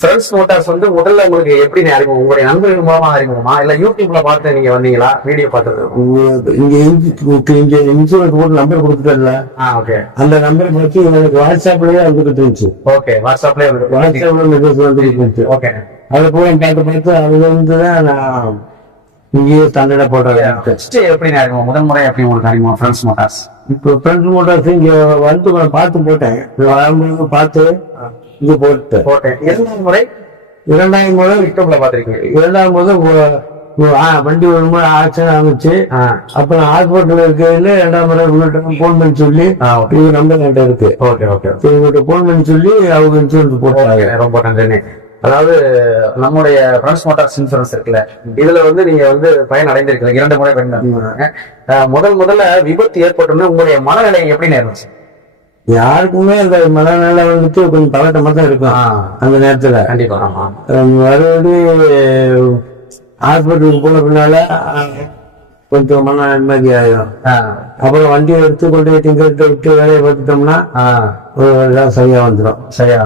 Friends Motors வந்து முதல்ல உங்களுக்கு எப்படி அறிமுகம்? உங்களுடைய நண்பர்கள் மூலமா அறிமுகமா, இல்ல யூடியூப்ல பார்த்து நீங்க வந்தீங்களா? வீடியோ பார்த்தது? இங்க இங்க இன்சூரன்ஸ் போட்டு நம்பர் கொடுத்துட்டல, ஓகே. அந்த நம்பர் பார்த்து எனக்கு வாட்ஸ்அப்லயே வந்துகிட்டு இருந்துச்சு. ஓகே, வாட்ஸ்அப்லயே வாட்ஸ்அப்ல மெசேஜ் வந்துட்டு இருந்துச்சு. ஓகே. அதை போய் பார்த்து அதுல இருந்துதான் நான் இங்கேயே ஸ்டாண்டர்டா போட்டேன். எப்படி அறிமுகம்? முதல் முறை எப்படி உங்களுக்கு அறிமுகம் ஃப்ரெண்ட்ஸ் மோட்டார்ஸ்? இப்போ ஃப்ரெண்ட்ஸ் மோட்டார்ஸ் இங்க வந்து பார்த்து போட்டேன். வரும்போது பார்த்து இங்க போட்டேன். இரண்டாவது முறை யூடியூப்ல பாத்திருக்கீங்க? இரண்டாவது முறை வண்டி ஒரு முறை ஆக்சிடென்ட் ஆனிச்சு. அப்புறம் ஹாஸ்பிட்டல் இருக்கையில இரண்டாம் முறை போன் பண்ணி சொல்லி இவங்க நம்பர் என்கிட்ட இருக்கு. Okay okay. இவங்ககிட்ட போன் பண்ணி சொல்லி அவங்க இன்சூரன்ஸ் போட்டாங்க. ரொம்ப நன்றி. அதாவது நம்முடைய ஃப்ரெண்ட்ஸ் மோட்டார்ஸ் இன்சூரன்ஸ் இருக்குல்ல, இதுல வந்து நீங்க வந்து பயன் அடைந்திருக்கீங்க. 2 முறை பயன். முதல்ல விபத்து ஏற்பட்டோம்னா உங்களுடைய மனநிலை எப்படி நேர்ந்துச்சு? யாருக்குமே அந்த மனநிலை வந்துட்டு கொஞ்சம் பதட்டமா தான் இருக்கும் அந்த நேரத்துல. கண்டிப்பா. மறுபடியும் ஹாஸ்பிட்டலுக்கு போன பின்னால கொஞ்சம் மன நிம்மதி ஆயிடும். அப்புறம் வண்டியை எடுத்து கொண்டு டிங்கர்கிட்ட விட்டு வேலையை பார்த்துட்டோம்னா சரியா வந்துடும். சரியா